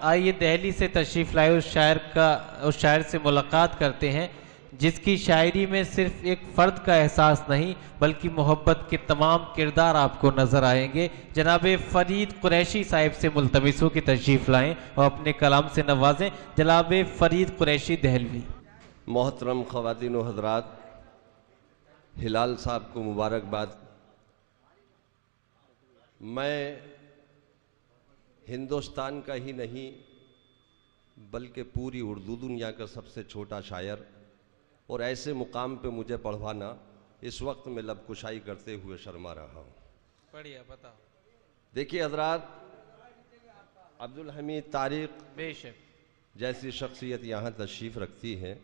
آئیے دہلی سے تشریف لائے اس شاعر سے ملاقات کرتے ہیں جس کی شاعری میں صرف ایک فرد کا احساس نہیں بلکہ محبت کے تمام کردار آپ کو نظر آئیں گے۔ جناب فرید قریشی صاحب سے ملتمس ہو کہ تشریف لائیں اور اپنے کلام سے نوازیں۔ جناب فرید قریشی دہلوی۔ محترم خواتین و حضرات، ہلال صاحب کو مبارکباد۔ میں ہندوستان کا ہی نہیں بلکہ پوری اردو دنیا کا سب سے چھوٹا شاعر، اور ایسے مقام پہ مجھے پڑھوانا اس وقت میں لب کشائی کرتے ہوئے شرما رہا ہوں۔ بڑھیا، بتاؤ۔ دیکھیے حضرات، عبدالحمید طارق بے شک جیسی شخصیت یہاں تشریف رکھتی ہے۔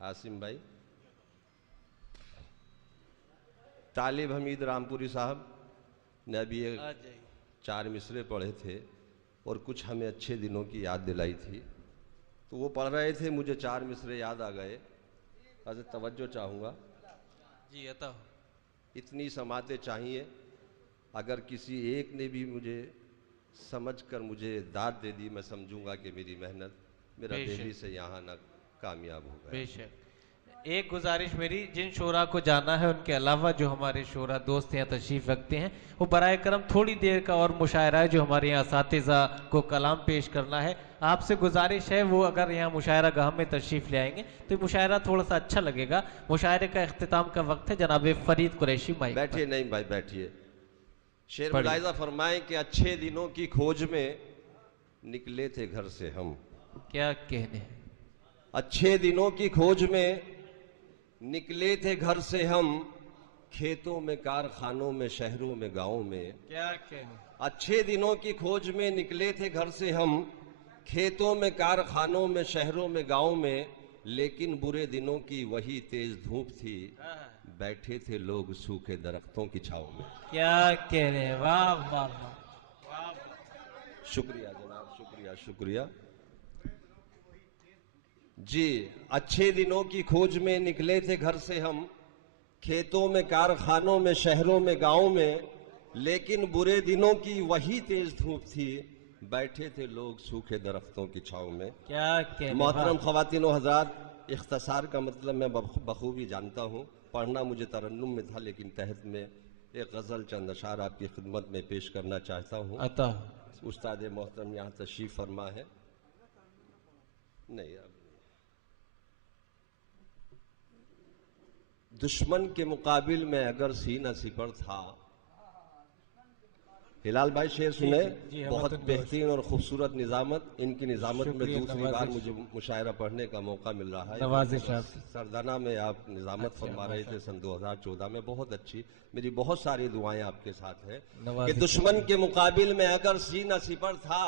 عاصم بھائی، طالب حمید رامپوری صاحب نے ابھی 4 مصرے پڑھے تھے اور کچھ ہمیں اچھے دنوں کی یاد دلائی تھی، تو وہ پڑھ رہے تھے، مجھے 4 مصرے یاد آ گئے۔ حضرت توجہ چاہوں گا، جی عطا۔ اتنی سماعتیں چاہیے، اگر کسی ایک نے بھی مجھے سمجھ کر مجھے داد دے دی، میں سمجھوں گا کہ میری محنت میرا دہلی سے یہاں نہ کامیاب ہو گیا۔ بے شک۔ ایک گزارش میری، جن شعراء کو جانا ہے ان کے علاوہ جو ہمارے شعراء دوست یہاں تشریف رکھتے ہیں، وہ برائے کرم تھوڑی دیر کا اور مشاعرہ ہے جو ہمارے یہاں اساتذہ کو کلام پیش کرنا ہے، آپ سے گزارش ہے وہ اگر یہاں مشاعرہ گاہ میں تشریف لے آئیں گے تو یہ مشاعرہ تھوڑا سا اچھا لگے گا۔ مشاعرے کا اختتام کا وقت ہے۔ جناب فرید قریشی مائک پر۔ بیٹھیے، نہیں بھائی بیٹھیے۔ شعر ملاحظہ فرمائیں کہ اچھے دنوں کی کھوج میں نکلے تھے گھر سے ہم۔ کیا کہنے، اچھے دنوں کی کھوج میں نکلے تھے گھر سے ہم، کھیتوں میں، کارخانوں میں، شہروں میں، گاؤں میں۔ کیا کہنے، اچھے دنوں کی کھوج میں نکلے تھے گھر سے ہم، کھیتوں میں، کارخانوں میں، شہروں میں، گاؤں میں، لیکن برے دنوں کی وہی تیز دھوپ تھی، بیٹھے تھے لوگ سوکھے درختوں کی چھاؤں میں۔ کیا کہنے، واہ واہ واہ۔ شکریہ جناب، شکریہ شکریہ۔ جی، اچھے دنوں کی کھوج میں نکلے تھے گھر سے ہم، کھیتوں میں، کارخانوں میں، شہروں میں، گاؤں میں، لیکن برے دنوں کی وہی تیز دھوپ تھی، بیٹھے تھے لوگ سوکھے درختوں کی چھاؤں میں۔ کیا کہنے، محترم خواتین و حضرات، اختصار کا مطلب میں بخوبی جانتا ہوں، پڑھنا مجھے ترنم میں تھا، لیکن تحت میں ایک غزل چند اشعار آپ کی خدمت میں پیش کرنا چاہتا ہوں۔ عطا۔ استاد محترم یہاں تشریف فرما ہے۔ نہیں، دشمن کے مقابل میں اگر سینہ سپر تھا۔ ہلال بھائی شعر سنیں، بہت بہترین اور خوبصورت نظامت۔ ان کی نظامت میں دوسری بار مجھے مشاعرہ پڑھنے کا موقع مل رہا ہے۔ سردانہ میں آپ نظامت فرما رہے تھے سن 2014 میں، بہت اچھی۔ میری بہت ساری دعائیں آپ کے ساتھ ہیں کہ دشمن کے مقابل میں اگر سینہ سپر تھا،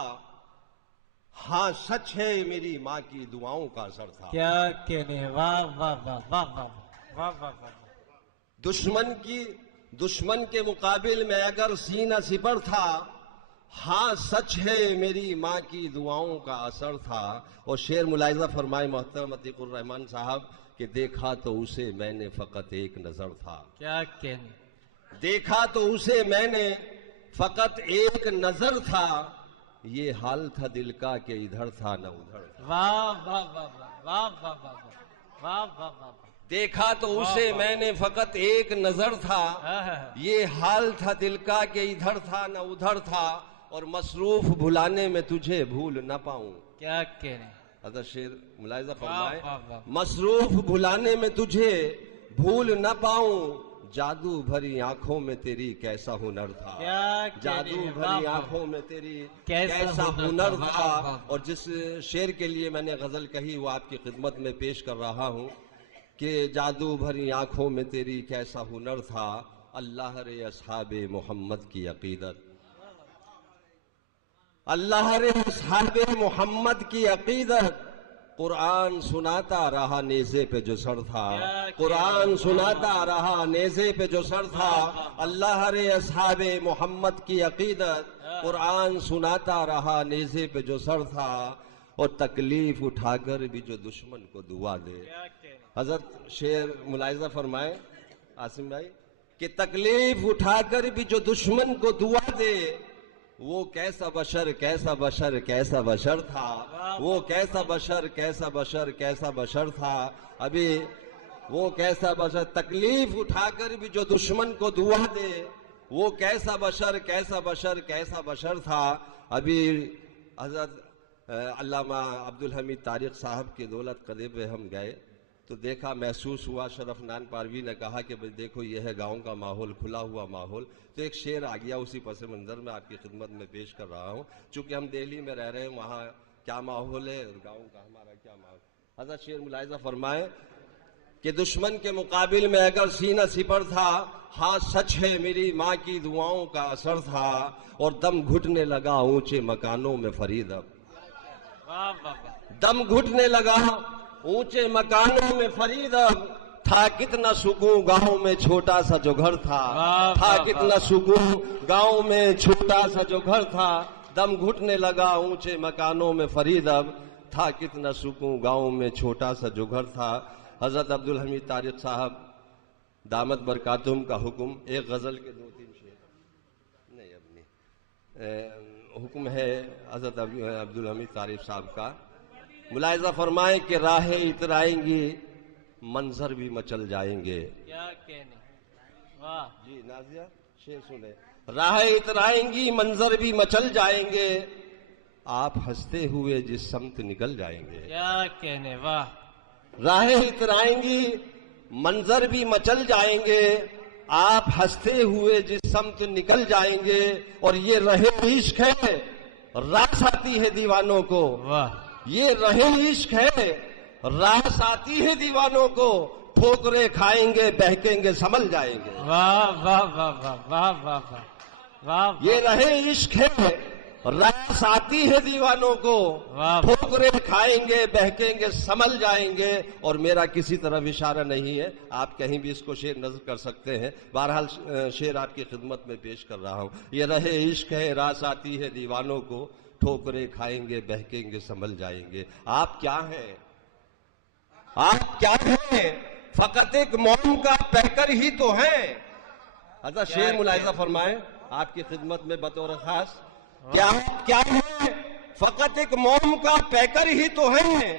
ہاں سچ ہے میری ماں کی دعاؤں کا اثر تھا۔ کیا کہنے، واہ واہ واہ واہ واہ واہ واہ واہ۔ دشمن کے مقابل میں اگر سینہ سپر تھا، ہاں سچ ہے میری ماں کی دعاؤں کا اثر تھا۔ اور شعر ملاحظہ فرمائے محترم عتیق الرحمان صاحب کہ دیکھا تو اسے میں نے فقط ایک نظر تھا۔ کیا کہنے، دیکھا تو اسے میں نے فقط ایک نظر تھا، یہ حال تھا دل کا کہ ادھر تھا نہ ادھر تھا۔ واہ واہ واہ واہ واہ واہ واہ واہ واہ۔ دیکھا تو اسے میں نے فقط ایک نظر تھا، یہ حال تھا دل کا کہ ادھر تھا نہ ادھر تھا، اور مصروف بھلانے میں تجھے بھول نہ پاؤں۔ کیا کہنے، حضرت شعر ملاحظہ فرمائے، مصروف بھلانے میں تجھے بھول نہ پاؤں، جادو بھری آنکھوں میں تیری کیسا ہنر تھا۔ جادو بھری آنکھوں میں تیری کیسا ہنر تھا۔ اور جس شعر کے لیے میں نے غزل کہی وہ آپ کی خدمت میں پیش کر رہا ہوں کہ جادو بھری آنکھوں میں تیری کیسا ہنر تھا، اللہ رے اصحاب محمد کی عقیدت، اللہ رے اصحاب محمد کی عقیدت، قرآن سناتا رہا نیزے پہ جو سر تھا، قرآن سناتا رہا نیزے پہ جو سر تھا، اللہ رے اصحاب محمد کی عقیدت، قرآن سناتا رہا نیزے پہ جو سر تھا، اور تکلیف اٹھا کر بھی جو دشمن کو دعا دے۔ حضرت شعر ملاحظہ فرمائے عاصم بھائی کہ تکلیف اٹھا کر بھی جو دشمن کو دعا دے، وہ کیسا بشر کیسا بشر کیسا بشر تھا، وہ کیسا بشر کیسا بشر کیسا بشر تھا، ابھی وہ کیسا بشر تکلیف اٹھا کر بھی جو دشمن کو دعا دے، وہ کیسا بشر کیسا بشر کیسا بشر تھا۔ ابھی حضرت علامہ عبدالحمید طارق صاحب کی دولت قدے پہ ہم گئے تو دیکھا، محسوس ہوا، شرف نان پاروی نے کہا کہ بھئی دیکھو یہ ہے گاؤں کا ماحول، کھلا ہوا ماحول، تو ایک شعر آ گیا، اسی پس منظر میں آپ کی خدمت میں پیش کر رہا ہوں۔ چونکہ ہم دہلی میں رہ رہے ہیں، وہاں کیا ماحول ہے، گاؤں کا ہمارا کیا ماحول۔ حضرت شعر ملاحظہ فرمائے کہ دشمن کے مقابل میں اگر سینہ سپر تھا، ہاں سچ ہے میری ماں کی دعاؤں کا اثر تھا، اور دم گھٹنے لگا اونچے مکانوں میں فرید اب، دم گھٹنے لگا اونچے مکانوں میں فرید اب، تھا کتنا سکون گاؤں میں چھوٹا سا جو گھر تھا، تھا کتنا سکون گاؤں میں چھوٹا سا جو گھر تھا، دم گھٹنے لگا اونچے مکانوں میں فرید اب، تھا کتنا سکون گاؤں میں چھوٹا سا جو گھر تھا۔ حضرت عبدالحمید طارق صاحب دامت برکاتہم کا حکم، ایک غزل کے 2-3 شعر نہیں، اب نہیں، حکم ہے حضرت عبدالحمید طارق صاحب کا، ملاحظہ فرمائیں کہ راہیں اترائیں گی منظر بھی مچل جائیں گے۔ کیا کہنے، واہ جی نازیہ شعر سنیں، راہیں اترائیں گی منظر بھی مچل جائیں گے، آپ ہنستے ہوئے جس سمت نکل جائیں گے۔ کیا کہنے، واہ، راہیں اترائیں گی منظر بھی مچل جائیں گے، آپ ہنستے ہوئے جس سمت نکل جائیں گے، اور یہ رہے عشق ہے راس آتی ہے دیوانوں کو، واہ، یہ رہے عشق ہے راس آتی ہے دیوانوں کو، ٹھوکریں کھائیں گے بہکیں گے سنبھل جائیں گے۔ واہ واہ واہ واہ واہ واہ واہ واہ، یہ رہے عشق ہے راس آتی ہے دیوانوں کو، واہ، ٹھوکریں کھائیں گے بہکیں گے سنبھل جائیں گے۔ اور میرا کسی طرف اشارہ نہیں ہے، آپ کہیں بھی اس کو شعر نظر کر سکتے ہیں، بہرحال شعر آپ کی خدمت میں پیش کر رہا ہوں۔ یہ رہے عشق ہے راس آتی ہے دیوانوں کو، ٹھوکریں کھائیں گے بہکیں گے سنبھل جائیں گے۔ آپ کیا ہیں، آپ کیا ہیں، فقط ایک موم کا پیکر ہی تو ہیں۔ حضرت شعر ملاحظہ فرمائیں آپ کی خدمت میں بطور خاص، کیا ہے، فقط ایک موم کا پیکر ہی تو ہیں،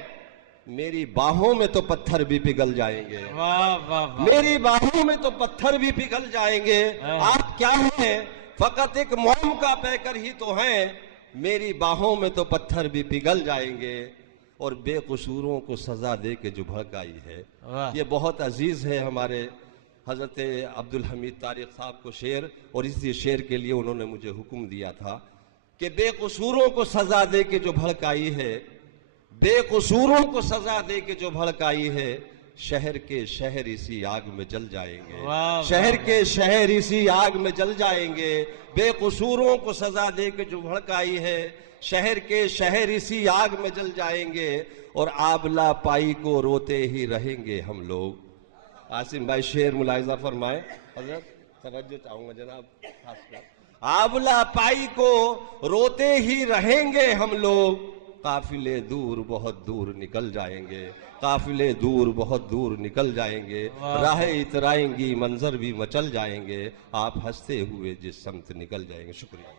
میری باہوں میں تو پتھر بھی پگھل جائیں گے، واہ واہ، میری باہوں میں تو پتھر بھی پگھل جائیں گے۔ آپ کیا ہیں، فقط ایک موم کا پیکر ہی تو ہیں، میری باہوں میں تو پتھر بھی پگھل جائیں گے، اور بے قصوروں کو سزا دے کے جو بھڑکائی ہے۔ یہ بہت عزیز ہے ہمارے حضرت عبدالحمید طارق صاحب کو شعر، اور اسی شعر کے لیے انہوں نے مجھے حکم دیا تھا کہ بے قصوروں کو سزا دے کے جو بھڑکائی ہے، بے قصوروں کو سزا دے کے جو بھڑکائی ہے، شہر کے شہر اسی آگ میں جل جائیں گے، شہر کے شہر اسی آگ میں جل جائیں گے، بے قصوروں کو سزا دے کے جو بھڑکائی ہے، شہر کے شہر اسی آگ میں جل جائیں گے، اور آبلا پائی کو روتے ہی رہیں گے ہم لوگ۔ عاصم بھائی شعر ملاحظہ فرمائیں، حضرت توجہ چاہوں گا جناب خاص کر، آبلا پائی کو روتے ہی رہیں گے ہم لوگ، قافلے دور بہت دور نکل جائیں گے، قافلے دور بہت دور نکل جائیں گے، راہیں اترائیں گی منظر بھی مچل جائیں گے، آپ ہنستے ہوئے جس سمت نکل جائیں گے۔ شکریہ۔